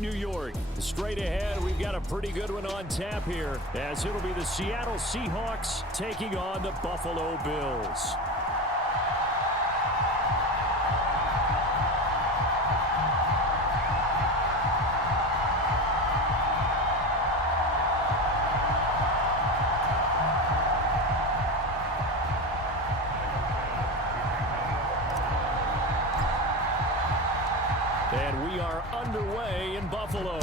Street, New York. Straight ahead, we've got a pretty good one on tap here, as it'll be the Seattle Seahawks taking on the Buffalo Bills. And we are underway in Buffalo.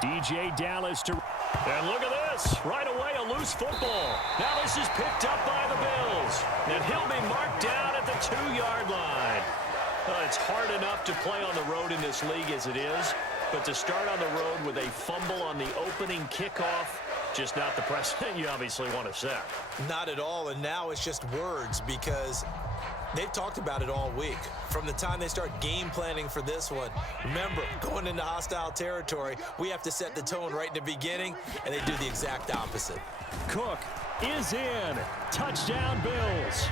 DJ Dallas to... And look at this. Right away, a loose football. Now this is picked up by the Bills. And he'll be marked down at the 2-yard line. It's hard enough to play on the road in this league as it is. But to start on the road with a fumble on the opening kickoff, just not the precedent you obviously want to set. Not at all, and now it's just words because they've talked about it all week. From the time they start game planning for this one, remember, going into hostile territory, we have to set the tone right in the beginning, and they do the exact opposite. Cook is in. Touchdown, Bills.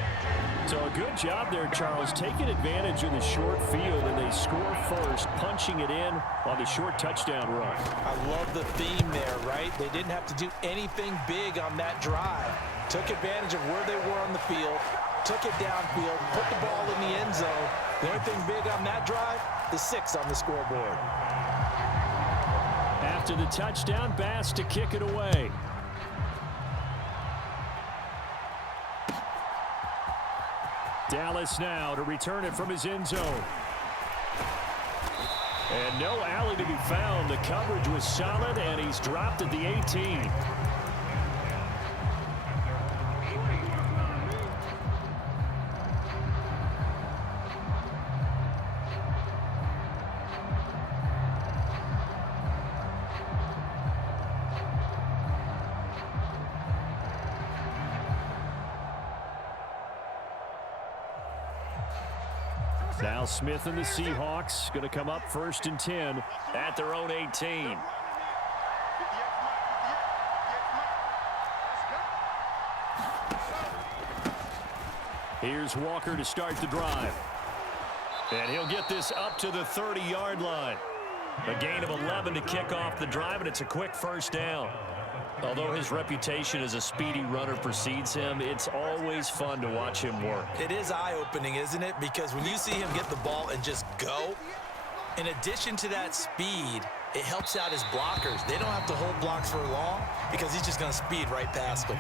So a good job there, Charles, taking advantage of the short field, and they score first, punching it in on the short touchdown run. I love the theme there, right? They didn't have to do anything big on that drive. Took advantage of where they were on the field, took it downfield, put the ball in the end zone. The only thing big on that drive, the 6 on the scoreboard. After the touchdown, Bass to kick it away. Dallas now to return it from his end zone. And no alley to be found. The coverage was solid, and he's dropped at the 18. Now Smith and the Seahawks going to come up 1st and 10 at their own 18. Here's Walker to start the drive. And he'll get this up to the 30-yard line. A gain of 11 to kick off the drive, and it's a quick first down. Although his reputation as a speedy runner precedes him, it's always fun to watch him work. It is eye-opening, isn't it? Because when you see him get the ball and just go, in addition to that speed, it helps out his blockers. They don't have to hold blocks for long because he's just going to speed right past them.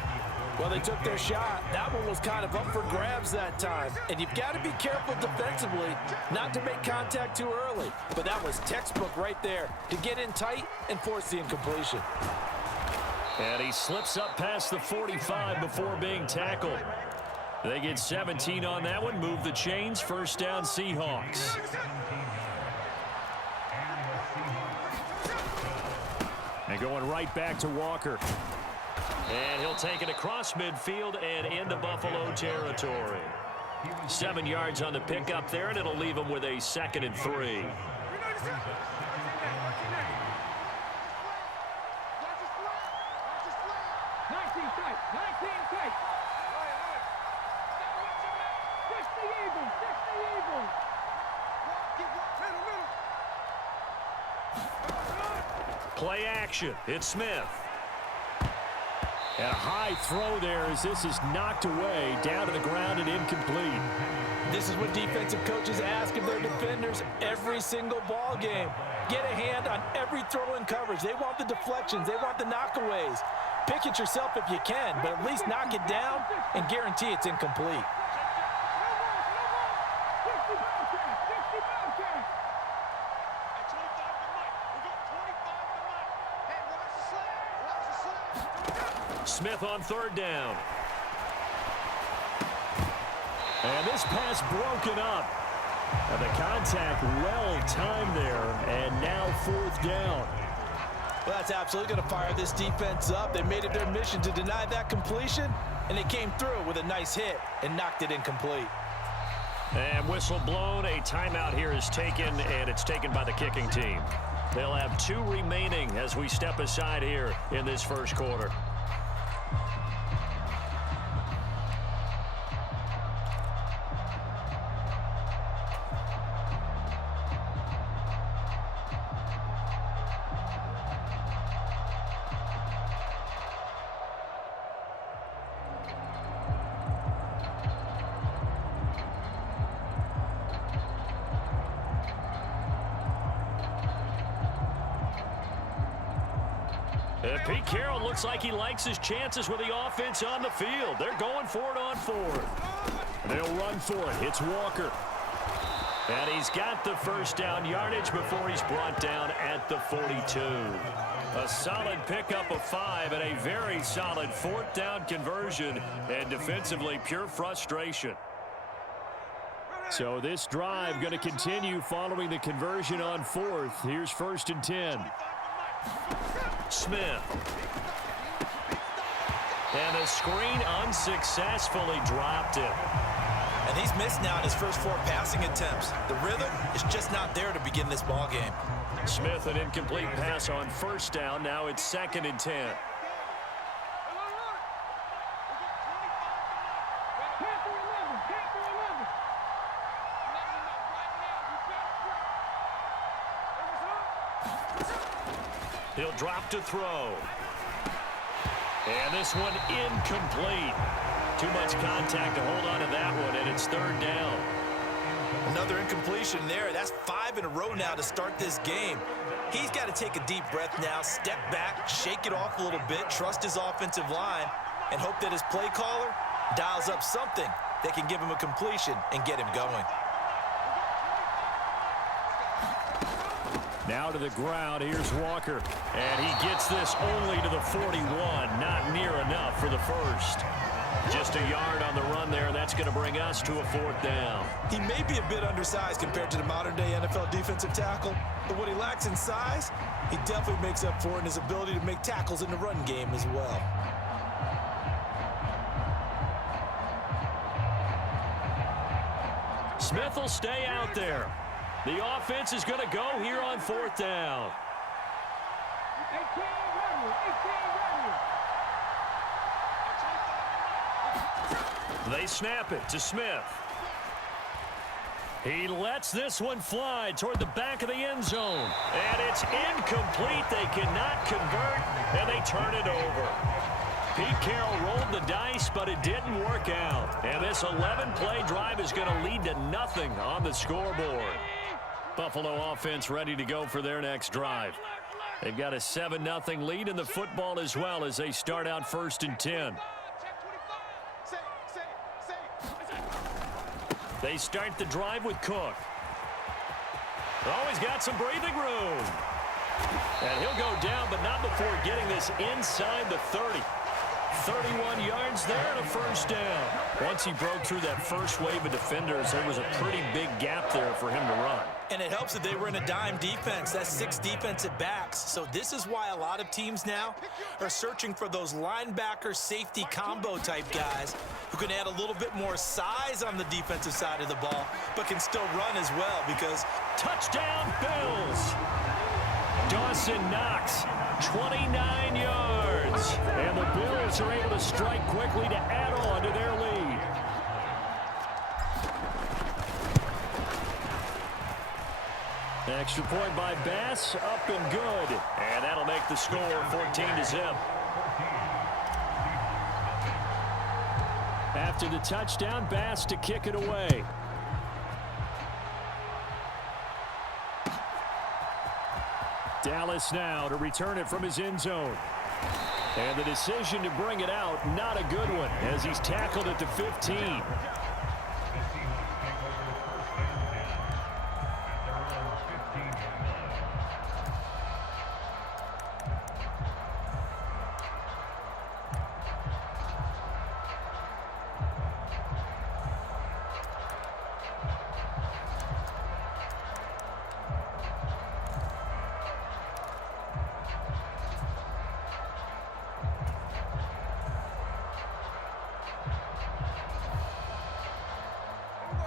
Well, they took their shot. That one was kind of up for grabs that time. And you've got to be careful defensively not to make contact too early. But that was textbook right there to get in tight and force the incompletion. And he slips up past the 45 before being tackled. They get 17 on that one. Move the chains. First down, Seahawks. And going right back to Walker. And he'll take it across midfield and into Buffalo territory. 7 yards on the pickup there, and it'll leave him with a 2nd and 3. Play action. It's Smith. And a high throw there as this is knocked away, down to the ground and incomplete. This is what defensive coaches ask of their defenders every single ball game. Get a hand on every throw in coverage. They want the deflections. They want the knockaways. Pick it yourself if you can, but at least knock it down and guarantee it's incomplete. Smith on 3rd down. And this pass broken up. And the contact well timed there. And now 4th down. Well, that's absolutely going to fire this defense up. They made it their mission to deny that completion, and they came through with a nice hit and knocked it incomplete. And whistle blown. A timeout here is taken, and it's taken by the kicking team. They'll have 2 remaining as we step aside here in this first quarter. Pete Carroll looks like he likes his chances with the offense on the field. They're going for it on fourth. They'll run for it. It's Walker. And he's got the first down yardage before he's brought down at the 42. A solid pickup of 5 and a very solid fourth down conversion. And defensively, pure frustration. So this drive going to continue following the conversion on fourth. Here's 1st and 10. Smith. And the screen unsuccessfully dropped it. And he's missed now in his first 4 passing attempts. The rhythm is just not there to begin this ball game. Smith, an incomplete pass on 1st down. Now it's 2nd and 10. He'll drop to throw. And this one incomplete. Too much contact to hold on to that one, and it's 3rd down. Another incompletion there. That's 5 in a row now to start this game. He's got to take a deep breath now, step back, shake it off a little bit, trust his offensive line, and hope that his play caller dials up something that can give him a completion and get him going. Now to the ground. Here's Walker. And he gets this only to the 41. Not near enough for the first. Just a yard on the run there, and that's going to bring us to a 4th down. He may be a bit undersized compared to the modern-day NFL defensive tackle, but what he lacks in size, he definitely makes up for in his ability to make tackles in the run game as well. Smith will stay out there. The offense is going to go here on 4th down. They snap it to Smith. He lets this one fly toward the back of the end zone. And it's incomplete. They cannot convert, and they turn it over. Pete Carroll rolled the dice, but it didn't work out. And this 11-play drive is going to lead to nothing on the scoreboard. Buffalo offense ready to go for their next drive. They've got a 7-0 lead in the football as well as they start out 1st and 10. They start the drive with Cook. Oh, he's got some breathing room. And he'll go down, but not before getting this inside the 30. 31 yards there and a 1st down. Once he broke through that first wave of defenders, there was a pretty big gap there for him to run. And it helps that they were in a dime defense. That's 6 defensive backs. So this is why a lot of teams now are searching for those linebacker safety combo type guys who can add a little bit more size on the defensive side of the ball, but can still run as well because... Touchdown, Bills! Dawson Knox, 29 yards. And the Bills are able to strike quickly to add on to their lead. Extra point by Bass, up and good. And that'll make the score 14-0. After the touchdown, Bass to kick it away. Dallas now to return it from his end zone. And the decision to bring it out, not a good one, as he's tackled at the 15.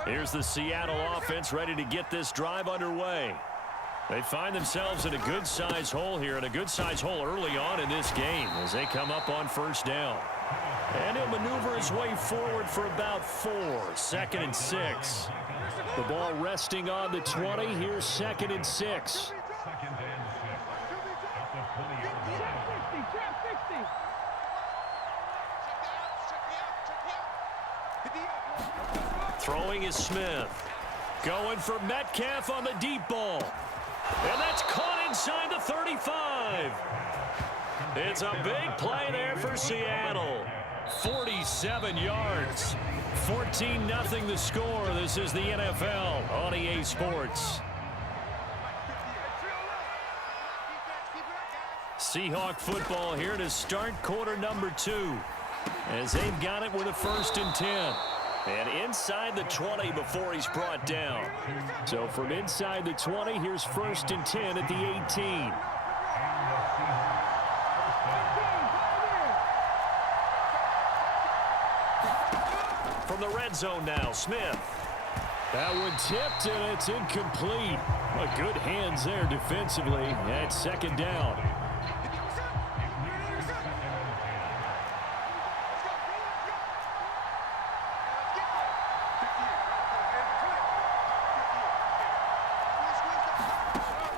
Here's the Seattle offense ready to get this drive underway. They find themselves in a good-sized hole here, and a good-sized hole early on in this game as they come up on 1st down. And he'll maneuver his way forward for about 4, 2nd and 6. The ball resting on the 20. Here's 2nd and 6. Throwing is Smith. Going for Metcalf on the deep ball. And that's caught inside the 35. It's a big play there for Seattle. 47 yards. 14-0 the score. This is the NFL on EA Sports. Seahawk football here to start quarter number 2. As they've got it with a 1st and 10. And inside the 20 before he's brought down. So from inside the 20, here's 1st and 10 at the 18. From the red zone now, Smith. That one tipped, and it's incomplete. But good hands there defensively at 2nd down.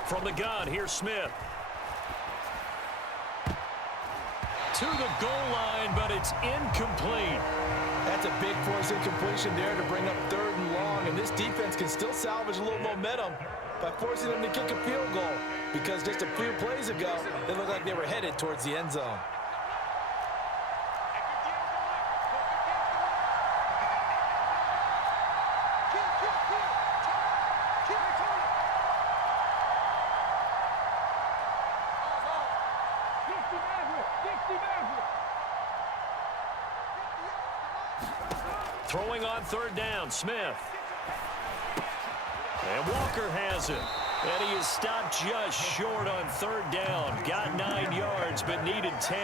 From the gun, here's Smith. To the goal line, but it's incomplete. That's a big force incompletion there to bring up 3rd and long, and this defense can still salvage a little momentum by forcing them to kick a field goal, because just a few plays ago, they looked like they were headed towards the end zone. Throwing on 3rd down, Smith. And Walker has it. And he is stopped just short on 3rd down. Got 9 yards, but needed 10.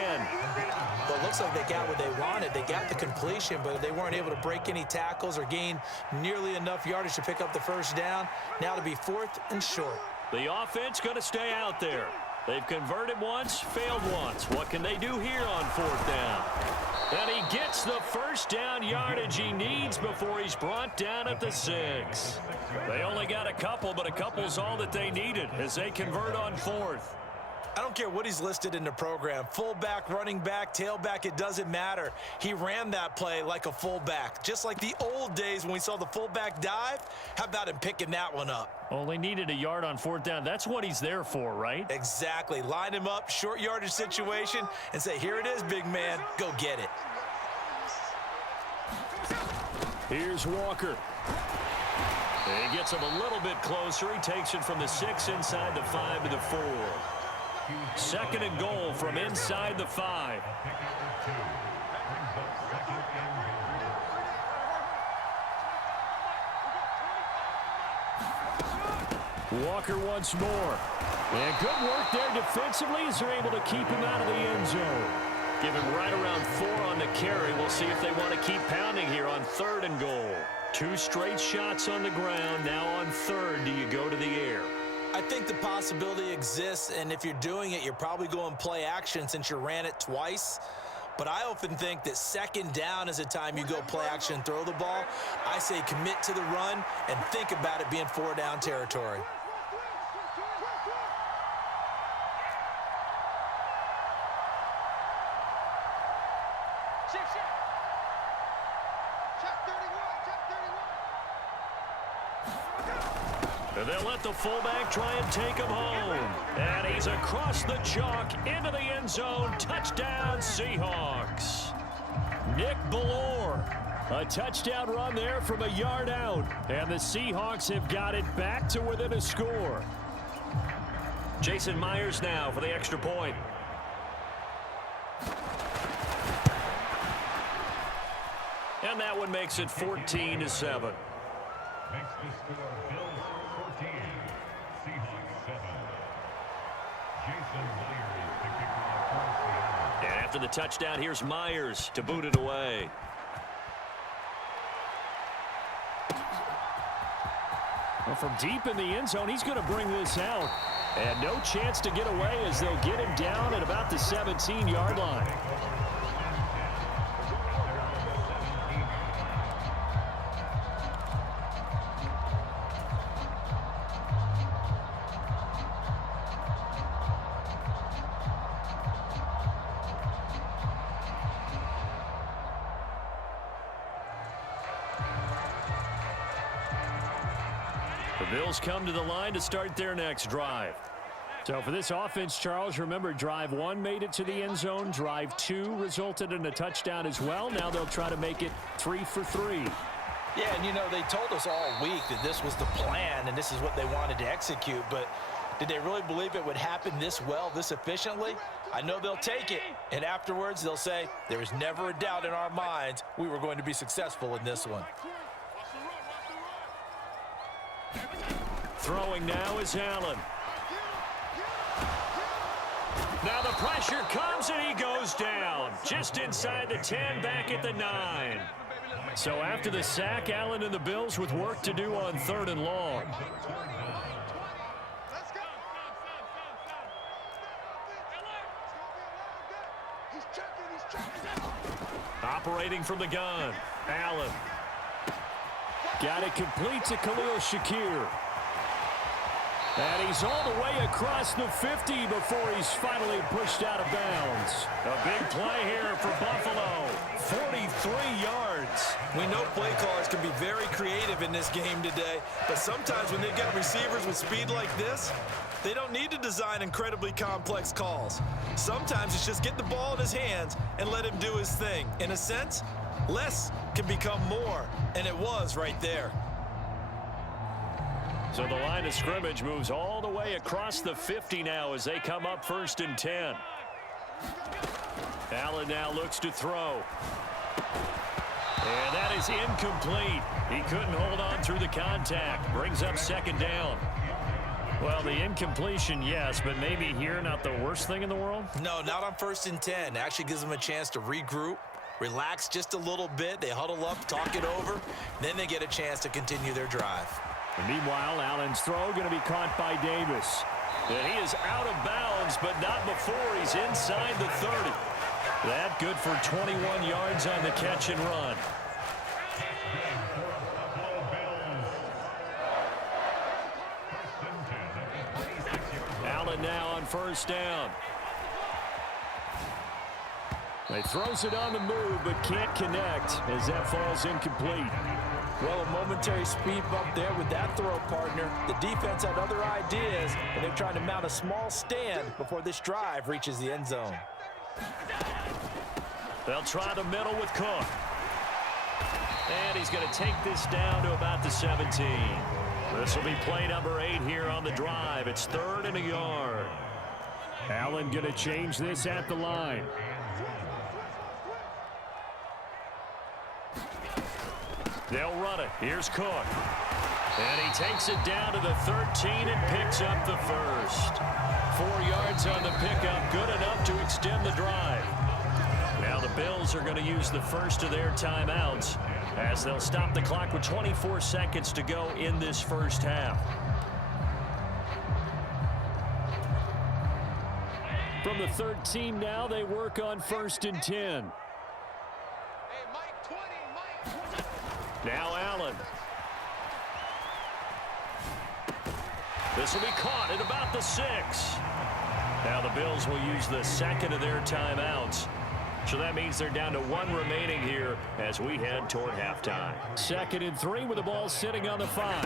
Well, it looks like they got what they wanted. They got the completion, but they weren't able to break any tackles or gain nearly enough yardage to pick up the 1st down. Now to be 4th and short. The offense going to stay out there. They've converted once, failed once. What can they do here on 4th down? And he gets the 1st down yardage he needs before he's brought down at the 6. They only got a couple, but a couple's all that they needed as they convert on 4th. I don't care what he's listed in the program. Fullback, running back, tailback, it doesn't matter. He ran that play like a fullback. Just like the old days when we saw the fullback dive. How about him picking that one up? Only needed a yard on 4th down. That's what he's there for, right? Exactly. Line him up, short yardage situation, and say, here it is, big man. Go get it. Here's Walker. He gets him a little bit closer. He takes it from the 6 inside the 5 to the 4. 2nd and goal from inside the 5. Walker once more. And good work there defensively as they're able to keep him out of the end zone. Give him right around 4 on the carry. We'll see if they want to keep pounding here on 3rd and goal. 2 straight shots on the ground. Now on 3rd, do you go to the air? I think the possibility exists, and if you're doing it, you're probably going play action since you ran it twice. But I often think that 2nd down is the time you go play action and throw the ball. I say commit to the run and think about it being 4 down territory. And they'll let the fullback try and take him home. And he's across the chalk into the end zone. Touchdown, Seahawks. Nick Ballore. A touchdown run there from a yard out. And the Seahawks have got it back to within a score. Jason Myers now for the extra point. And that one makes it 14-7. Makes the score Bills 14, Seahawks 7. Jason Myers to kick off for Seattle. And after the touchdown, here's Myers to boot it away. Well, from deep in the end zone, he's going to bring this out. And no chance to get away as they'll get him down at about the 17-yard line. The Bills come to the line to start their next drive. So for this offense, Charles, remember, drive 1 made it to the end zone. Drive 2 resulted in a touchdown as well. Now they'll try to make it 3 for 3. Yeah, and, you know, they told us all week that this was the plan and this is what they wanted to execute. But did they really believe it would happen this well, this efficiently? I know they'll take it. And afterwards, they'll say, there was never a doubt in our minds we were going to be successful in this one. Throwing now is Allen. Now the pressure comes and he goes down. Just inside the 10, back at the 9. So after the sack, Allen and the Bills with work to do on 3rd and long. Operating from the gun, Allen. Got it complete to Khalil Shakir. And he's all the way across the 50 before he's finally pushed out of bounds. A big play here for Buffalo. 43 yards. We know play callers can be very creative in this game today, but sometimes when they've got receivers with speed like this, they don't need to design incredibly complex calls. Sometimes it's just get the ball in his hands and let him do his thing. In a sense, less can become more, and it was right there. So the line of scrimmage moves all the way across the 50 now as they come up 1st and 10. Allen now looks to throw. And that is incomplete. He couldn't hold on through the contact. Brings up 2nd down. Well, the incompletion, yes, but maybe here not the worst thing in the world? No, not on 1st and 10. Actually gives them a chance to regroup, relax just a little bit. They huddle up, talk it over. Then they get a chance to continue their drive. And meanwhile, Allen's throw going to be caught by Davis. And he is out of bounds, but not before he's inside the 30. That good for 21 yards on the catch and run. Allen now on 1st down. He throws it on the move, but can't connect as that falls incomplete. Well, a momentary speed bump there with that throw, partner. The defense had other ideas, and they're trying to mount a small stand before this drive reaches the end zone. They'll try the middle with Cook. And he's going to take this down to about the 17. This will be play number 8 here on the drive. It's 3rd and a yard. Allen going to change this at the line. They'll run it. Here's Cook. And he takes it down to the 13 and picks up the 1st. 4 yards on the pickup, good enough to extend the drive. Now the Bills are going to use the first of their timeouts as they'll stop the clock with 24 seconds to go in this first half. From the 13 now, they work on 1st and 10. Now Allen. This will be caught at about the 6. Now the Bills will use the second of their timeouts. So that means they're down to 1 remaining here as we head toward halftime. 2nd and 3 with the ball sitting on the 5.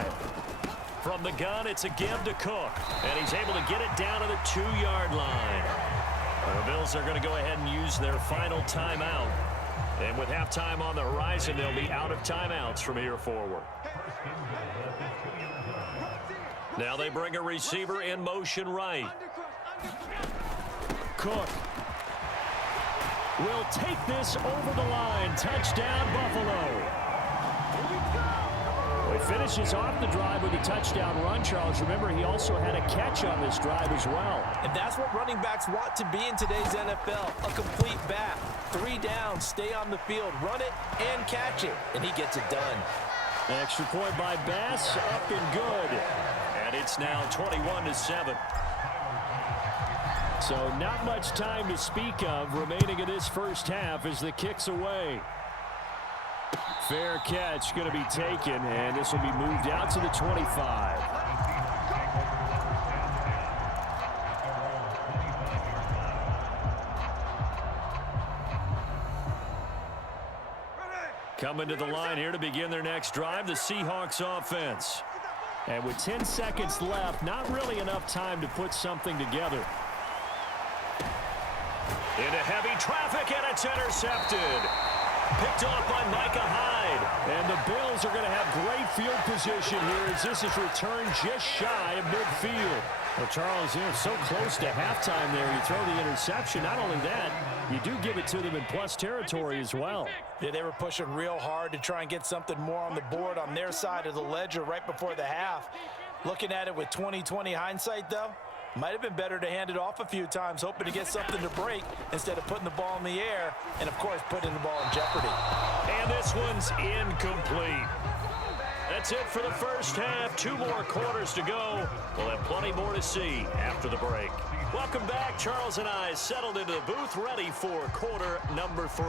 From the gun, it's a give to Cook. And he's able to get it down to the 2-yard line. The Bills are going to go ahead and use their final timeout. And with halftime on the horizon, they'll be out of timeouts from here forward. Now they bring a receiver in motion right. Cook will take this over the line. Touchdown, Buffalo. He finishes off the drive with a touchdown run, Charles. Remember, he also had a catch on this drive as well. And that's what running backs want to be in today's NFL, a complete back. 3 downs, stay on the field, run it, and catch it. And he gets it done. Extra point by Bass, up and good. And it's now 21-7. So not much time to speak of remaining in this first half as the kick's away. Fair catch going to be taken, and this will be moved out to the 25. Coming to the line here to begin their next drive, the Seahawks offense. And with 10 seconds left, not really enough time to put something together. Into heavy traffic, and it's intercepted. Picked off by Micah Hyde. And the Bills are going to have great field position here as this is returned just shy of midfield. Well, Charles, so close to halftime there. You throw the interception. Not only that, you do give it to them in plus territory as well. Yeah, they were pushing real hard to try and get something more on the board on their side of the ledger right before the half. Looking at it with 20/20 hindsight, though, might have been better to hand it off a few times, hoping to get something to break instead of putting the ball in the air and, of course, putting the ball in jeopardy. And this one's incomplete. That's it for the first half. 2 more quarters to go. We'll have plenty more to see after the break. Welcome back. Charles and I settled into the booth, ready for quarter number 3.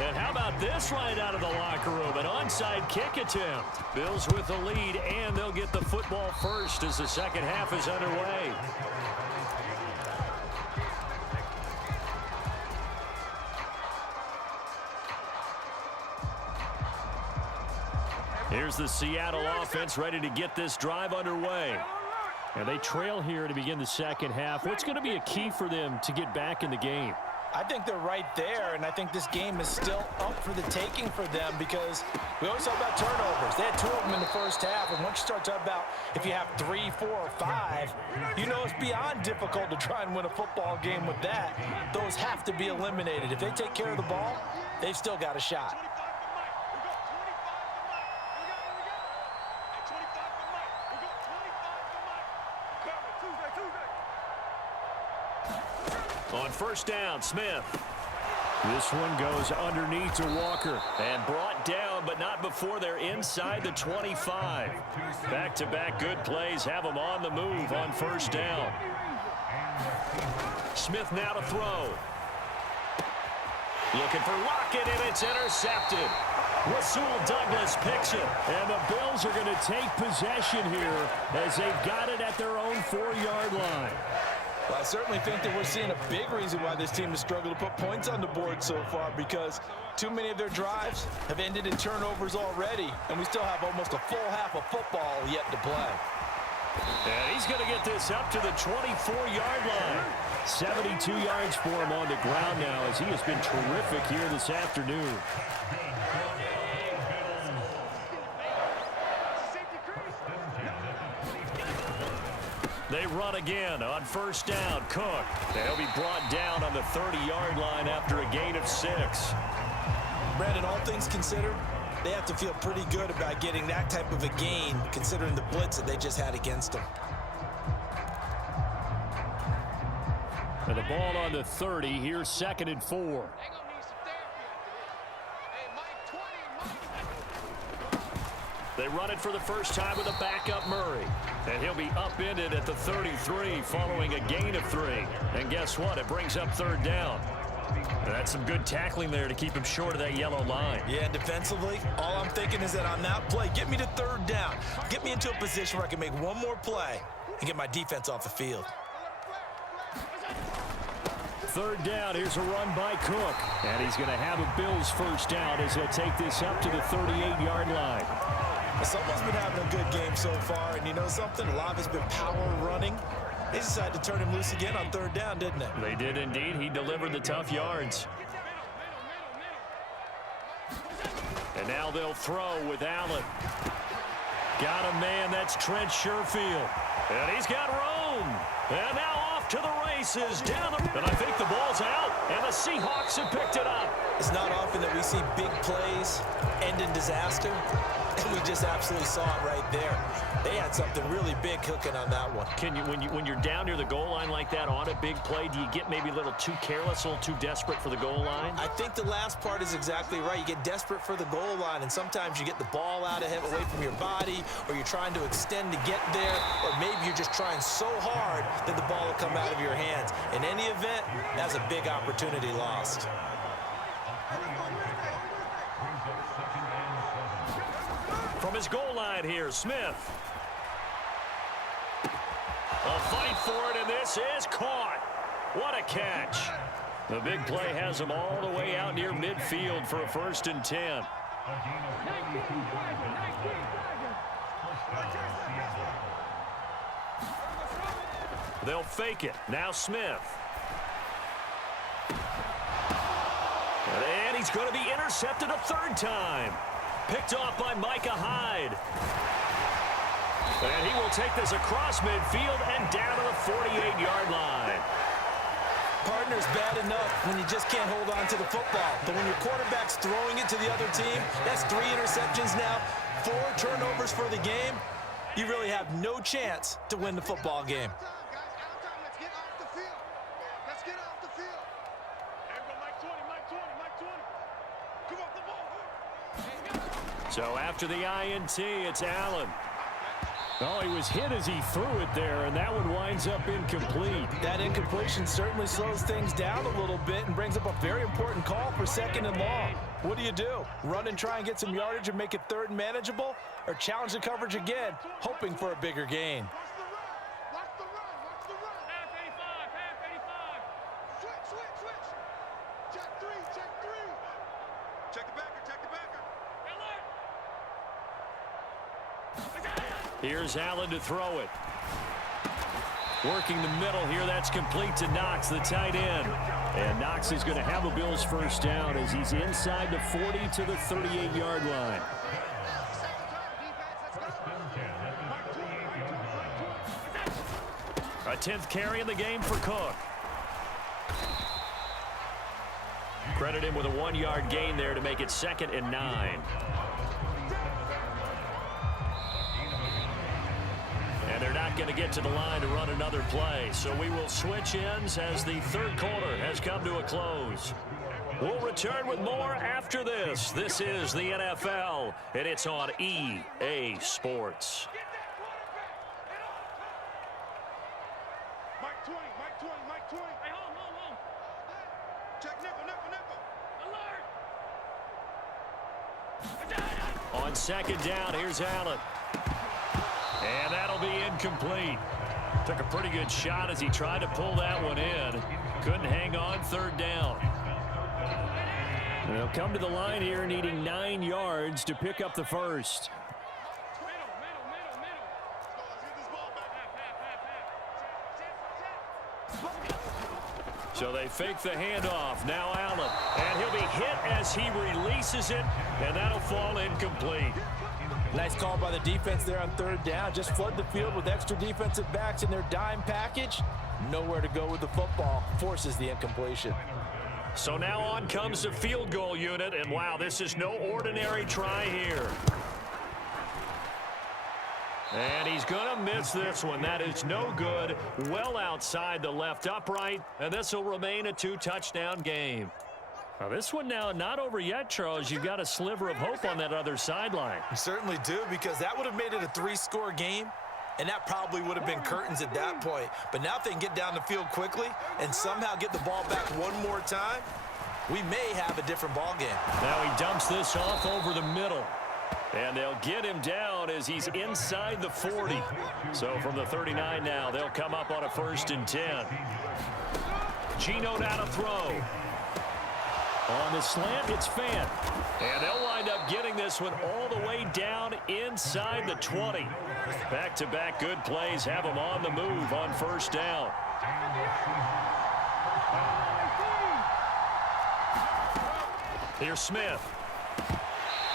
And how about this right out of the locker room? An onside kick attempt. Bills with the lead, and they'll get the football first as the second half is underway. Here's the Seattle offense ready to get this drive underway. And they trail here to begin the second half. What's going to be a key for them to get back in the game? I think they're right there, and I think this game is still up for the taking for them because we always talk about turnovers. They had 2 of them in the first half, and once you start talking about if you have 3, 4, or 5, you know it's beyond difficult to try and win a football game with that. Those have to be eliminated. If they take care of the ball, they've still got a shot. On first down, Smith. This one goes underneath to Walker. And brought down, but not before they're inside the 25. Back-to-back good plays have them on the move on first down. Smith now to throw. Looking for Lockett, and it's intercepted. Rasul Douglas picks it. And the Bills are going to take possession here as they've got it at their own 4-yard line. Well, I certainly think that we're seeing a big reason why this team has struggled to put points on the board so far, because too many of their drives have ended in turnovers already, and we still have almost a full half of football yet to play. And he's going to get this up to the 24-yard line. 72 yards for him on the ground now as he has been terrific here this afternoon. They run again on first down. Cook. And he'll be brought down on the 30-yard line after a gain of 6. Brandon, all things considered, they have to feel pretty good about getting that type of a gain considering the blitz that they just had against them. And the ball on the 30. Here's 2nd and 4. They run it for the first time with a backup Murray. And he'll be upended at the 33 following a gain of 3. And guess what? It brings up 3rd down. And that's some good tackling there to keep him short of that yellow line. Yeah, defensively, all I'm thinking is that on that play, get me to 3rd down. Get me into a position where I can make one more play and get my defense off the field. 3rd down. Here's a run by Cook. And he's going to have a Bills first down as he'll take this up to the 38-yard line. Someone's been having a good game so far, and you know something? A lot of it's been power running. They decided to turn him loose again on 3rd down, didn't they? They did indeed. He delivered the tough yards. And now they'll throw with Allen. Got a man, that's Trent Sherfield. And he's got room. And now off to the races. Down the... And I think the ball's out. And the Seahawks have picked it up. It's not often that we see big plays end in disaster. And we just absolutely saw it right there. They had something really big cooking on that one. Can you, when you're down near the goal line like that on a big play, do you get maybe a little too careless, a little too desperate for the goal line? I think the last part is exactly right. You get desperate for the goal line, and sometimes you get the ball out of him, away from your body, or you're trying to extend to get there, or maybe you're just trying so hard that the ball will come out of your hands. In any event, that's a big opportunity lost. From his goal line here, Smith. A fight for it, and this is caught. What a catch. The big play has him all the way out near midfield for a 1st and 10. They'll fake it. Now Smith. And he's going to be intercepted a third time. Picked off by Micah Hyde. And he will take this across midfield and down to the 48-yard line. Partner's bad enough when you just can't hold on to the football. But when your quarterback's throwing it to the other team, that's 3 interceptions now, 4 turnovers for the game. You really have no chance to win the football game. So after the INT, it's Allen. Oh, he was hit as he threw it there, and that one winds up incomplete. That incompletion certainly slows things down a little bit and brings up a very important call for 2nd and long. What do? Run and try and get some yardage and make it 3rd and manageable? Or challenge the coverage again, hoping for a bigger gain? Watch the run. Half 85. Switch. Check 3. Check the backer. Here's Allen to throw it. Working the middle here. That's complete to Knox, the tight end. And Knox is going to have a Bills first down as he's inside the 40 to the 38-yard line. A 10th carry in the game for Cook. Credit him with a 1-yard gain there to make it 2nd and 9. They're not going to get to the line to run another play. So we will switch ends as the 3rd quarter has come to a close. We'll return with more after this. This is the NFL, and it's on EA Sports. Mike 20. Hey, hold. Check nickel. On 2nd down, here's Allen. And that'll be incomplete. Took a pretty good shot as he tried to pull that one in. Couldn't hang on 3rd down. They'll come to the line here needing 9 yards to pick up the first. So they fake the handoff. Now Allen. And he'll be hit as he releases it. And that'll fall incomplete. Nice call by the defense there on 3rd down. Just flood the field with extra defensive backs in their dime package. Nowhere to go with the football. Forces the incompletion. So now on comes the field goal unit. And wow, this is no ordinary try here. And he's going to miss this one. That is no good. Well outside the left upright. And this will remain a 2-touchdown game. Now this one now not over yet, Charles. You've got a sliver of hope on that other sideline. You certainly do, because that would have made it a 3-score game, and that probably would have been curtains at that point. But now if they can get down the field quickly and somehow get the ball back one more time, we may have a different ball game. Now he dumps this off over the middle. And they'll get him down as he's inside the 40. So from the 39 now, they'll come up on a 1st and 10. Geno now to throw. On the slant, it's Fant. And they'll wind up getting this one all the way down inside the 20. Back-to-back good plays have them on the move on 1st down. Here's Smith.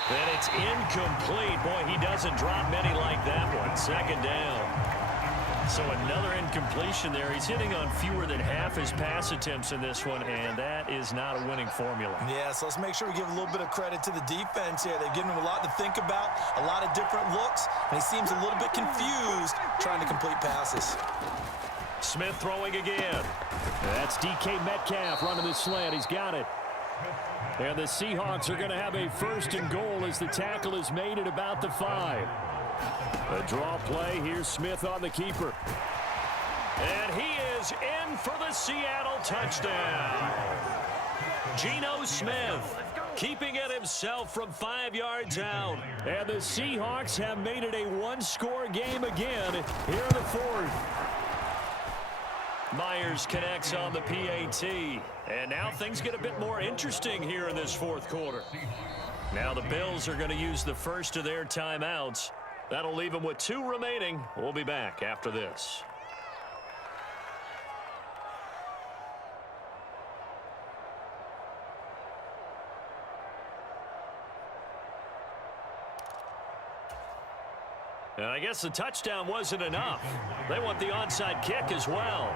And it's incomplete. Boy, he doesn't drop many like that one. 2nd down. So another incompletion there. He's hitting on fewer than half his pass attempts in this one, and that is not a winning formula. Yeah, so let's make sure we give a little bit of credit to the defense here. They've given him a lot to think about, a lot of different looks, and he seems a little bit confused trying to complete passes. Smith throwing again. That's DK Metcalf running the slant. He's got it. And the Seahawks are going to have a 1st and goal as the tackle is made at about the 5. A draw play. Here's Smith on the keeper. And he is in for the Seattle touchdown. Geno Smith keeping it himself from 5 yards out. And the Seahawks have made it a 1-score game again here in the 4th. Myers connects on the PAT. And now things get a bit more interesting here in this 4th quarter. Now the Bills are going to use the first of their timeouts. That'll leave him with 2 remaining. We'll be back after this. And I guess the touchdown wasn't enough. They want the onside kick as well.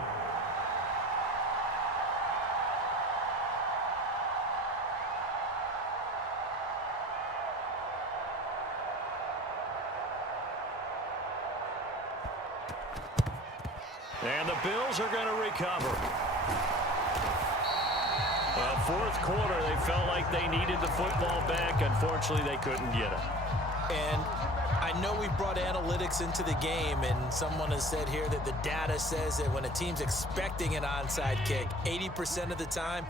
And the Bills are going to recover. Well, fourth quarter, they felt like they needed the football back. Unfortunately, they couldn't get it. And I know we brought analytics into the game, and someone has said here that the data says that when a team's expecting an onside kick, 80% of the time,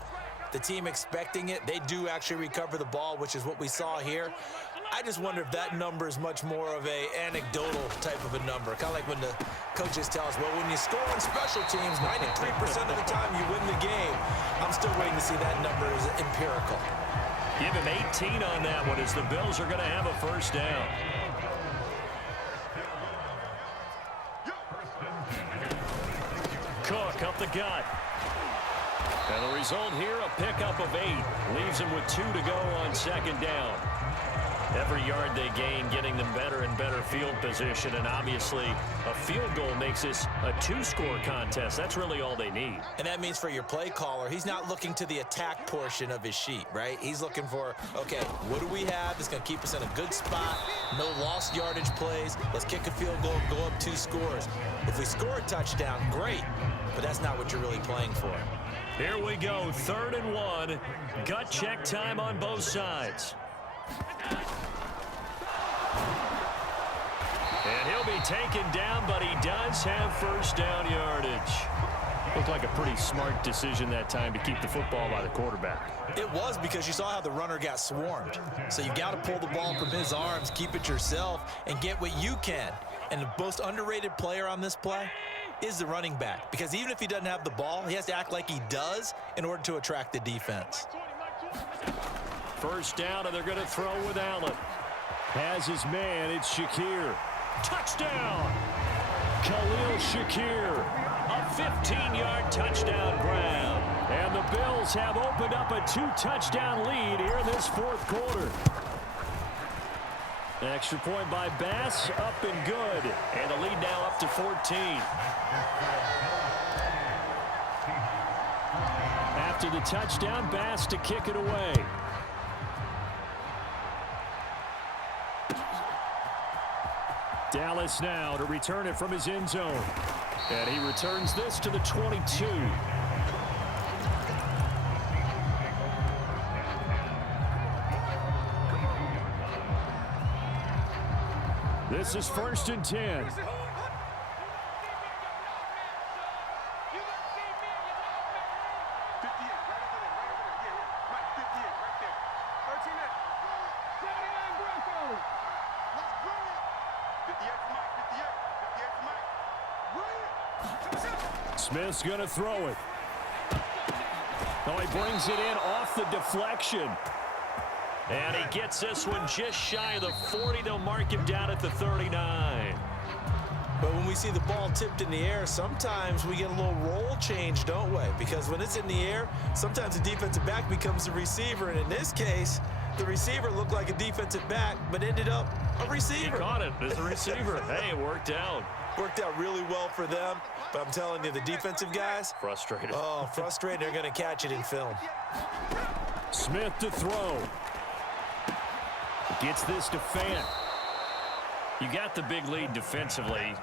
the team expecting it, they do actually recover the ball, which is what we saw here. I just wonder if that number is much more of a anecdotal type of a number. Kind of like when the coaches tell us, well, when you score on special teams, 93% of the time you win the game. I'm still waiting to see that number is empirical. Give him 18 on that one as the Bills are going to have a first down. Cook up the gut. And the result here, a pickup of 8. Leaves him with 2 to go on second down. Every yard they gain, getting them better and better field position. And obviously, a field goal makes this a 2-score contest. That's really all they need. And that means for your play caller, he's not looking to the attack portion of his sheet, right? He's looking for, okay, what do we have that's going to keep us in a good spot? No lost yardage plays. Let's kick a field goal and go up 2 scores. If we score a touchdown, great. But that's not what you're really playing for. Here we go, 3rd and 1. Gut check time on both sides. And he'll be taken down, but he does have first down yardage. Looked like a pretty smart decision that time to keep the football by the quarterback. It was, because you saw how the runner got swarmed. So you got to pull the ball from his arms, keep it yourself, and get what you can. And the most underrated player on this play is the running back, because even if he doesn't have the ball, he has to act like he does in order to attract the defense. First down, and they're going to throw with Allen. Has his man, it's Shakir. Touchdown! Khalil Shakir, a 15-yard touchdown grab. And the Bills have opened up a 2-touchdown lead here in this fourth quarter. An extra point by Bass, up and good. And the lead now up to 14. After the touchdown, Bass to kick it away. Dallas now to return it from his end zone. And he returns this to the 22. This is 1st and 10. Smith's going to throw it. Oh, he brings it in off the deflection. And he gets this one just shy of the 40. They'll mark him down at the 39. But when we see the ball tipped in the air, sometimes we get a little roll change, don't we? Because when it's in the air, sometimes the defensive back becomes the receiver. And in this case, the receiver looked like a defensive back, but ended up a receiver. He caught it as a receiver. Hey, it worked out. Worked out really well for them. But I'm telling you, the defensive guys, Frustrated. oh, frustrated. They're going to catch it in film. Smith to throw. Gets this to Fant. You got the big lead defensively.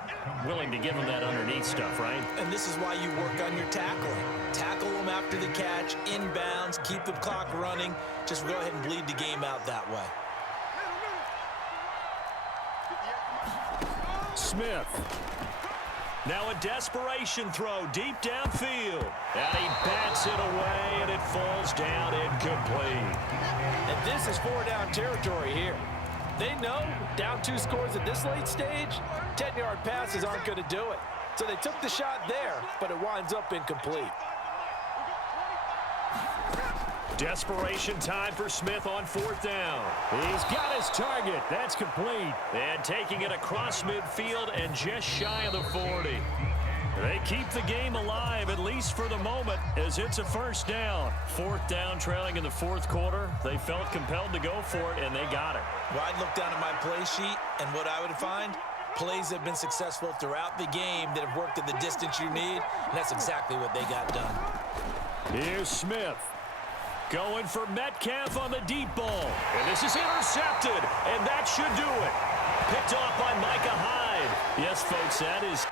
Willing to give him that underneath stuff, right? And this is why you work on your tackling. Tackle them after the catch, inbounds, keep the clock running. Just go ahead and bleed the game out that way. Smith. Now a desperation throw deep downfield. And he bats it away, and it falls down incomplete. And this is 4-down territory here. They know down 2 scores at this late stage, 10-yard passes aren't going to do it. So they took the shot there, but it winds up incomplete. Desperation time for Smith on 4th down. He's got his target. That's complete. And taking it across midfield and just shy of the 40. They keep the game alive, at least for the moment, as it's a 1st down. 4th down, trailing in the 4th quarter. They felt compelled to go for it, and they got it. Well, I'd look down at my play sheet, and what I would find, plays have been successful throughout the game that have worked at the distance you need, and that's exactly what they got done. Here's Smith. Going for Metcalf on the deep ball. And this is intercepted, and that should do it. Picked off by Micah Hyde. Yes, folks, that is...